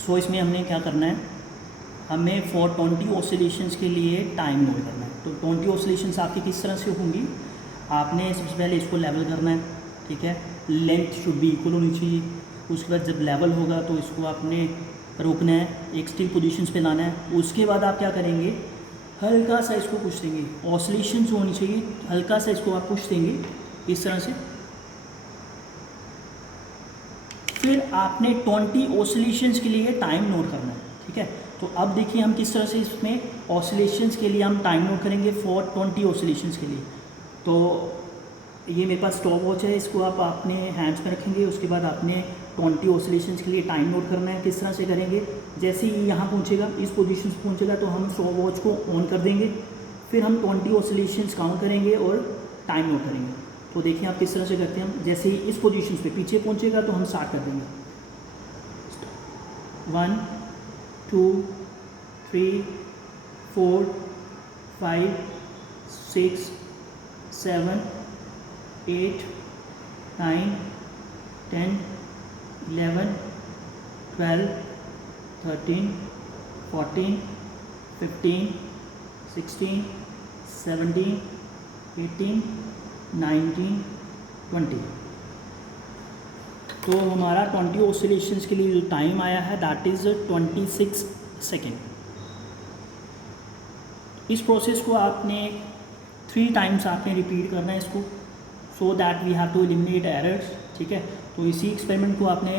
सो इसमें हमने क्या करना है, हमें फॉर 20 ऑसिलेशंस के लिए टाइम नोट करना है। तो 20 ऑसिलेशंस आपकी किस तरह से होंगी, आपने सबसे पहले इसको लेवल करना है, ठीक है, लेंथ शुड बी इक्वल होनी चाहिए। उसके बाद जब लेवल होगा तो इसको आपने रोकना है, एक स्टिल पोजीशंस पे लाना है। उसके बाद आप क्या करेंगे, हल्का सा इसको पुश देंगे, ऑसिलेशंस होनी चाहिए, हल्का सा इसको आप पुश देंगे इस तरह से। फिर आपने 20 ऑसिलेशंस के लिए टाइम नोट करना है, ठीक है। तो अब देखिए हम किस तरह से इसमें ऑसिलेशंस के लिए हम टाइम नोट करेंगे फॉर 20 ऑसिलेशंस के लिए। तो ये मेरे पास स्टॉप वॉच है, इसको आप अपने हैंड्स में रखेंगे। उसके बाद आपने 20 ऑसिलेशंस के लिए टाइम नोट करना है। किस तरह से करेंगे, जैसे ही यहाँ पहुँचेगा, इस पोजीशन से पहुँचेगा तो हम स्टॉप वॉच को ऑन कर देंगे। फिर हम 20 ऑसिलेशंस काउंट करेंगे और टाइम नोट करेंगे। तो देखिए आप किस तरह से करते हैं। हम जैसे ही इस पोजीशन पे पीछे पहुँचेगा तो हम स्टार्ट कर देंगे। 1 2 3 4 5 6 7 8 9 10 11 12 13 14 15 16 17 18 19 20। तो हमारा 20 ऑसिलेशंस के लिए जो टाइम आया है दैट इज़ 26 सेकेंड। इस प्रोसेस को आपने 3 टाइम्स आपने रिपीट करना है इसको, so that we have to eliminate errors, ठीक है। तो इसी एक्सपेरिमेंट को आपने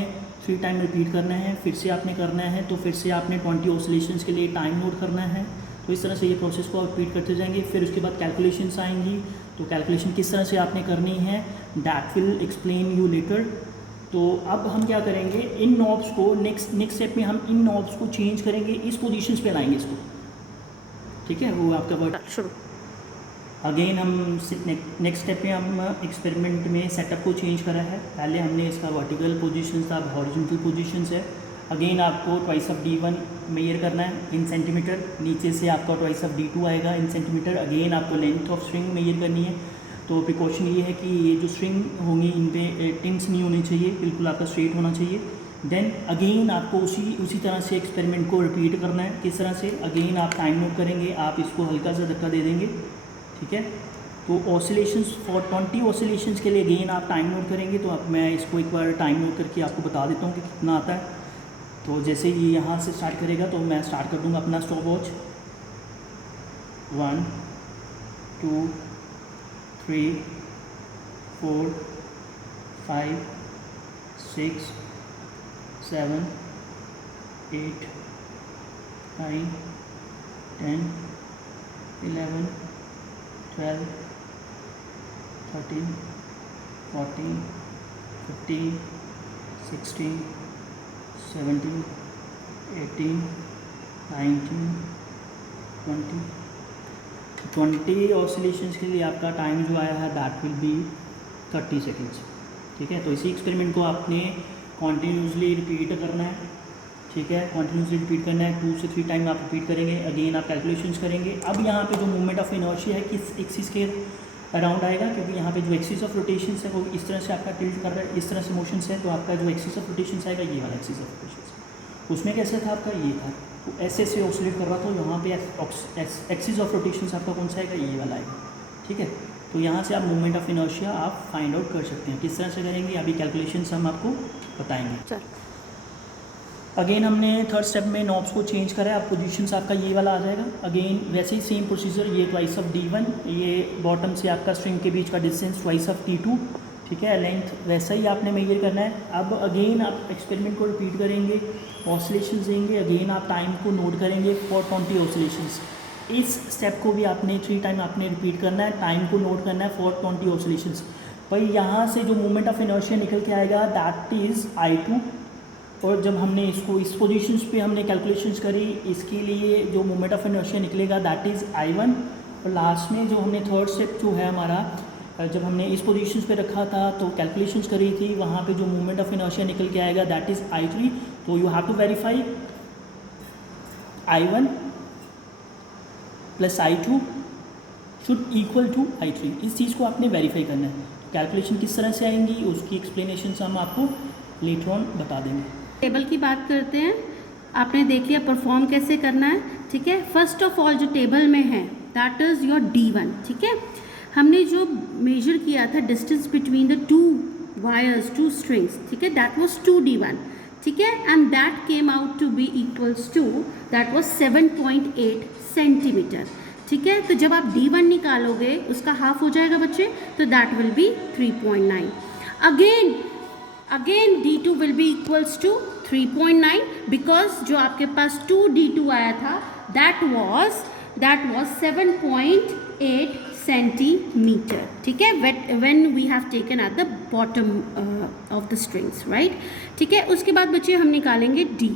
3 टाइम रिपीट करना है, फिर से आपने करना है। तो फिर से आपने 20 ऑसिलेशंस के लिए टाइम नोट करना है। तो इस तरह से ये प्रोसेस को आप रिपीट करते जाएंगे। फिर उसके बाद कैलकुलेशंस आएंगी। तो कैलकुलेशन किस तरह से आपने करनी है that will explain you later. तो अब हम क्या करेंगे, इन नॉब्स को नेक्स्ट स्टेप में हम इन नॉब्स को चेंज करेंगे, इस पोजीशंस पे लाएंगे इसको, ठीक है। वो आपका वर्ड शुरू। अगेन हम नेक्स्ट स्टेप में हम एक्सपेरिमेंट में सेटअप को चेंज करा है। पहले हमने इसका वर्टिकल पोजीशन था, अब हॉरिजॉन्टल पोजीशंस है। अगेन आपको ट्वाइस ऑफ D1 मेजर करना है इन सेंटीमीटर, नीचे से आपका ट्वाइस ऑफ D2 आएगा इन सेंटीमीटर। अगेन आपको लेंथ ऑफ स्ट्रिंग मेजर करनी है। तो प्रिकॉशन ये है कि ये जो स्ट्रिंग होंगी इन पे टिंट्स नहीं होनी चाहिए, बिल्कुल आपका स्ट्रेट होना चाहिए। देन अगेन आपको उसी तरह से एक्सपेरिमेंट को रिपीट करना है। किस तरह से, अगेन आप टाइम नोट करेंगे, आप इसको हल्का सा धक्का दे देंगे, ठीक है। तो ऑसिलेशंस फॉर 20 ऑसिलेशंस के लिए अगेन आप टाइम नोट करेंगे। तो अब मैं इसको एक बार टाइम नोट करके आपको बता देता हूँ कि कितना आता है। तो जैसे ये यहाँ से स्टार्ट करेगा तो मैं स्टार्ट कर दूँगा अपना स्टॉप वॉच। 1 2 3 4 5 6 7 8 9 10 11 12 13 14 15 16 17 18 19 20 ऑसिलेशंस के लिए आपका टाइम जो आया है दैट विल बी 30 सेकेंड्स, ठीक है। तो इसी एक्सपेरिमेंट को आपने कॉन्टीन्यूसली रिपीट करना है, ठीक है। कॉन्टीन्यूसली रिपीट करना है, 2 से 3 टाइम आप रिपीट करेंगे। अगेन आप कैलकुलेशंस करेंगे। अब यहाँ पे जो मूवमेंट ऑफ इनर्शिया है किस एक्सिस के अराउंड आएगा, क्योंकि यहाँ पे जो एक्सिस ऑफ रोटेशन है वो इस तरह से आपका टिल्ट कर रहा है, इस तरह से मोशन है। तो आपका जो एक्सिस ऑफ रोटेशन आएगा ये वाला एक्सिस ऑफ रोटेशन, उसमें कैसे था आपका ये था, तो ऐसे ऑसिलेट कर रहा था। यहाँ पे एक्सिस ऑफ रोटेशन आपका कौन सा आएगा, ये वाला आएगा, ठीक है। तो यहाँ से आप मूवमेंट ऑफ इनर्शिया आप फाइंड आउट कर सकते हैं। किस तरह से करेंगे अभी कैलकुलेशंस हम आपको बताएंगे। अगेन हमने थर्ड स्टेप में नॉब्स को चेंज करा है। अब पोजीशंस आपका ये वाला आ जाएगा। अगेन वैसे ही सेम प्रोसीजर, ये ट्वाइस ऑफ D1, ये बॉटम से आपका स्ट्रिंग के बीच का डिस्टेंस ट्वाइस ऑफ D2, ठीक है। लेंथ वैसा ही आपने मेजर करना है। अब अगेन आप एक्सपेरिमेंट को रिपीट करेंगे, ऑसिलेशंस देंगे। अगेन आप टाइम को नोट करेंगे फॉर 20 ऑसिलेशंस। इस स्टेप को भी आपने 3 टाइम आपने रिपीट करना है, टाइम को नोट करना है फॉर 20 ऑसिलेशंस। भाई यहाँ से जो मूवमेंट ऑफ इनर्शिया निकल के आएगा दैट इज़ I2। और जब हमने इसको इस पोजीशंस पे हमने कैलकुलेशंस करी, इसके लिए जो मूवमेंट ऑफ इनर्शिया निकलेगा दैट इज़ I1। और लास्ट में जो हमने थर्ड स्टेप जो है हमारा, जब हमने इस पोजीशंस पे रखा था तो कैलकुलेशंस करी थी, वहाँ पे जो मूवमेंट ऑफ इनर्शिया निकल के आएगा दैट इज़ I3। तो you have to verify I1 plus I2 should equal to I3। इस चीज़ को आपने वेरीफाई करना है। कैलकुलेशन किस तरह से आएंगी उसकी एक्सप्लेनेशन हम आपको लेटर ऑन बता देंगे। टेबल की बात करते हैं। आपने देख लिया परफॉर्म कैसे करना है, ठीक है। फर्स्ट ऑफ ऑल जो टेबल में है दैट इज़ योर D1, ठीक है। हमने जो मेजर किया था distance between the two wires, two strings, ठीक है, दैट वाज 2D1, ठीक है, and that came out to be equals to, that was 7.8 centimetre, ठीक है। तो जब आप D1 निकालोगे उसका हाफ हो जाएगा बच्चे, तो that will be 3.9। Again D2 will be equals to 3.9 because जो आपके पास 2D2 आया था दैट वाज 7.8 सेंटीमीटर, ठीक है, when we have taken at the bottom of the strings, right, ठीक है। उसके बाद बच्चे हम निकालेंगे D,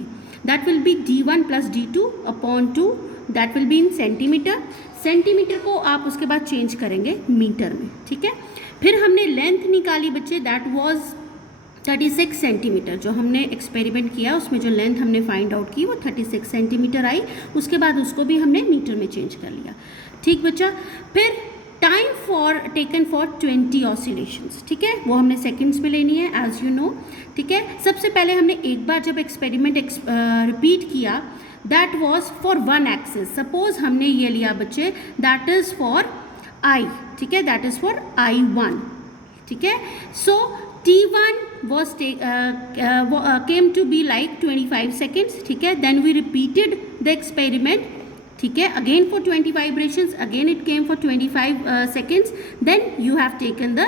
that will be D1 plus D2 upon 2, that will be in centimetre. Centimetre को आप उसके बाद चेंज करेंगे मीटर में, ठीक है। फिर हमने लेंथ निकाली बच्चे, दैट वाज 36 सेंटीमीटर। जो हमने एक्सपेरिमेंट किया उसमें जो लेंथ हमने फाइंड आउट की वो 36 सेंटीमीटर आई। उसके बाद उसको भी हमने मीटर में चेंज कर लिया, ठीक बच्चा। फिर टाइम टेकन फॉर 20 ऑसिलेशंस, ठीक है, वो हमने सेकंड्स में लेनी है एज यू नो, ठीक है। सबसे पहले हमने एक बार जब एक्सपेरिमेंट रिपीट किया that was for one axis. Suppose हमने ये लिया बच्चे, दैट इज़ फॉर आई, ठीक है, दैट इज़ फॉर I1, ठीक है। सो T1 was came to be like 25 seconds, ठीक है। Then we repeated the experiment, ठीक है, again for 20 vibrations, again it came for 25 seconds. Then you have taken the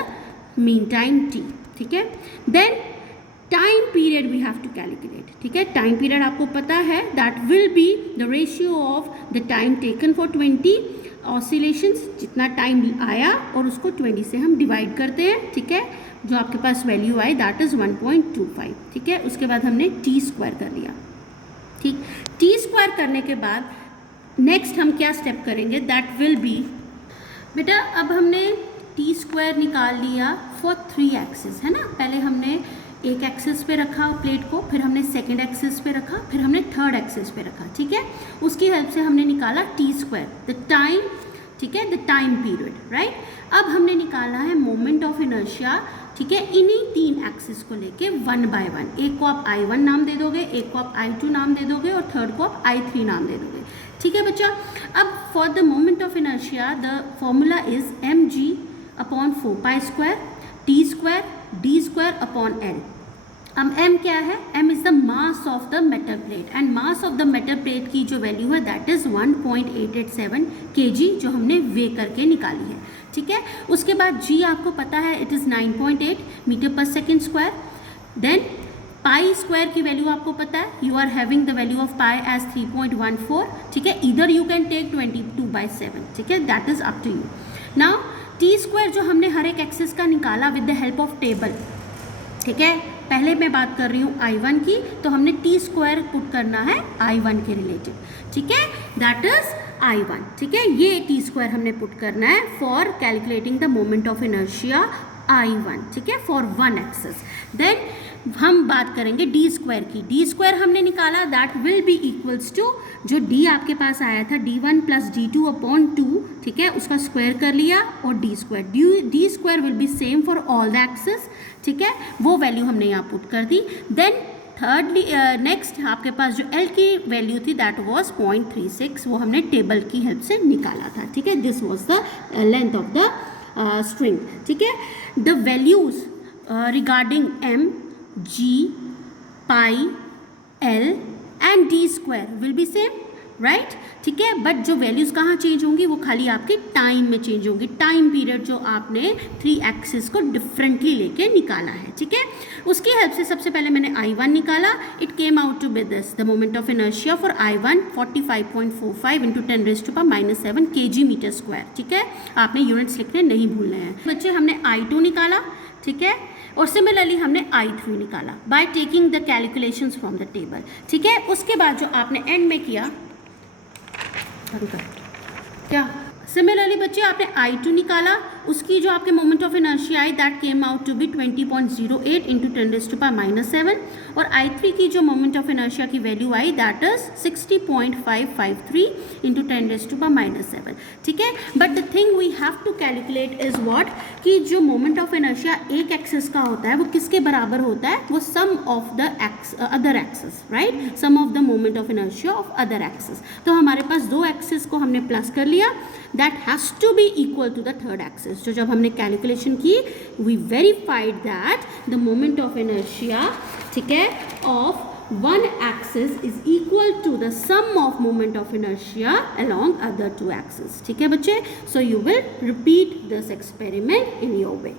mean time T, ठीक है। Then time period we have to calculate, ठीक है। Time period आपको पता है that will be the ratio of the time taken for 20 oscillations, जितना time आया और उसको 20 से हम डिवाइड करते हैं, ठीक है। जो आपके पास वैल्यू आई दैट इज़ 1.25, ठीक है। उसके बाद हमने T स्क्वायर कर लिया, ठीक। T स्क्वायर करने के बाद नेक्स्ट हम क्या स्टेप करेंगे, दैट विल बी, बेटा अब हमने T स्क्वायर निकाल लिया फॉर 3 एक्सिस, है ना। पहले हमने एक एक्सिस पे रखा प्लेट को, फिर हमने सेकेंड एक्सिस पे रखा, फिर हमने थर्ड एक्सिस पे रखा, ठीक है। उसकी हेल्प से हमने निकाला T स्क्वायर, द टाइम, ठीक है, द टाइम पीरियड, राइट। अब हमने निकाला है मोमेंट ऑफ इनर्शिया, ठीक है, इन्हीं 3 एक्सिस को लेके 1 बाय 1। एक को आप I1 नाम दे दोगे, एक को आप I2 नाम दे दोगे और थर्ड को आप I3 नाम दे दोगे, ठीक है बच्चा। अब for the moment of inertia the formula is mg upon 4 square T square D square upon L। अब m क्या है, m is the mass of the metal plate, and mass of the metal plate की जो value है that is 1.887 kg, जो हमने वे करके निकाली है, ठीक है। उसके बाद g आपको पता है it is 9.8 metre per second square. Then pi square की वैल्यू आपको पता है, you are having the value of pi as 3.14, ठीक है। इधर यू कैन टेक 22/7, ठीक है, that is up to you. Now T square जो हमने हर एक एक्सिस का निकाला with the help of table, ठीक है। पहले मैं बात कर रही हूँ I1 की, तो हमने T स्क्वायर पुट करना है I1 के रिलेटेड, ठीक है, दैट इज I1, ठीक है। ये T स्क्वायर हमने पुट करना है for calculating the moment of inertia I1, ठीक है, फॉर वन एक्सिस। देन हम बात करेंगे D स्क्वायर की। D स्क्वायर हमने निकाला that will be equals to, जो D आपके पास आया था D1 प्लस D2 अपॉन 2, ठीक है, उसका स्क्वायर कर लिया और D square, D square will be same for all the axis, ठीक है, वो वैल्यू हमने यहाँ पुट कर दी। देन थर्डली नेक्स्ट आपके पास जो L की वैल्यू थी दैट वाज 0.36, वो हमने टेबल की हेल्प से निकाला था, ठीक है। This was the length of the string, ठीक है। The values regarding M, G, pi, L and D square will be same, right, ठीक है। बट जो वैल्यूज़ कहाँ चेंज होंगी, वो खाली आपके टाइम में चेंज होंगी। टाइम पीरियड जो आपने 3 एक्सिस को डिफरेंटली लेके निकाला है, ठीक है। उसकी हेल्प से सबसे पहले मैंने I1 निकाला, it came out to be this, the moment of inertia for I1 45.45 into 10⁻⁻7 kg metre square, ठीक है। आपने यूनिट्स लिखने नहीं भूलने हैं बच्चे। हमने I2 निकाला, ठीक है, और सिमिलरली हमने I3 निकाला by taking the calculations from the table, ठीक है। उसके बाद जो आपने एंड में किया क्या, सिमिलरली बच्चे आपने I2 निकाला उसकी जो आपके moment of inertia I that came out to be 20.08 into 10⁻⁷ और I3 की जो मोमेंट ऑफ इनर्शिया की value I that is 60.553 into 10⁻⁷. ठीक है, but the thing we have to calculate is what कि जो मोमेंट ऑफ इनर्शिया एक axis का होता है वो किसके बराबर होता है, वो sum of the other axis, right, sum of the moment of inertia of other axis. तो हमारे पास दो एक्सिस को हमने प्लस कर लिया, that has to be equal to the third axis. तो जब हमने कैलकुलेशन की we verified that the moment of inertia, ठीक है, of one axis is equal to the sum of moment of inertia along other two axes. ठीक है बच्चे, so you will repeat this experiment in your way.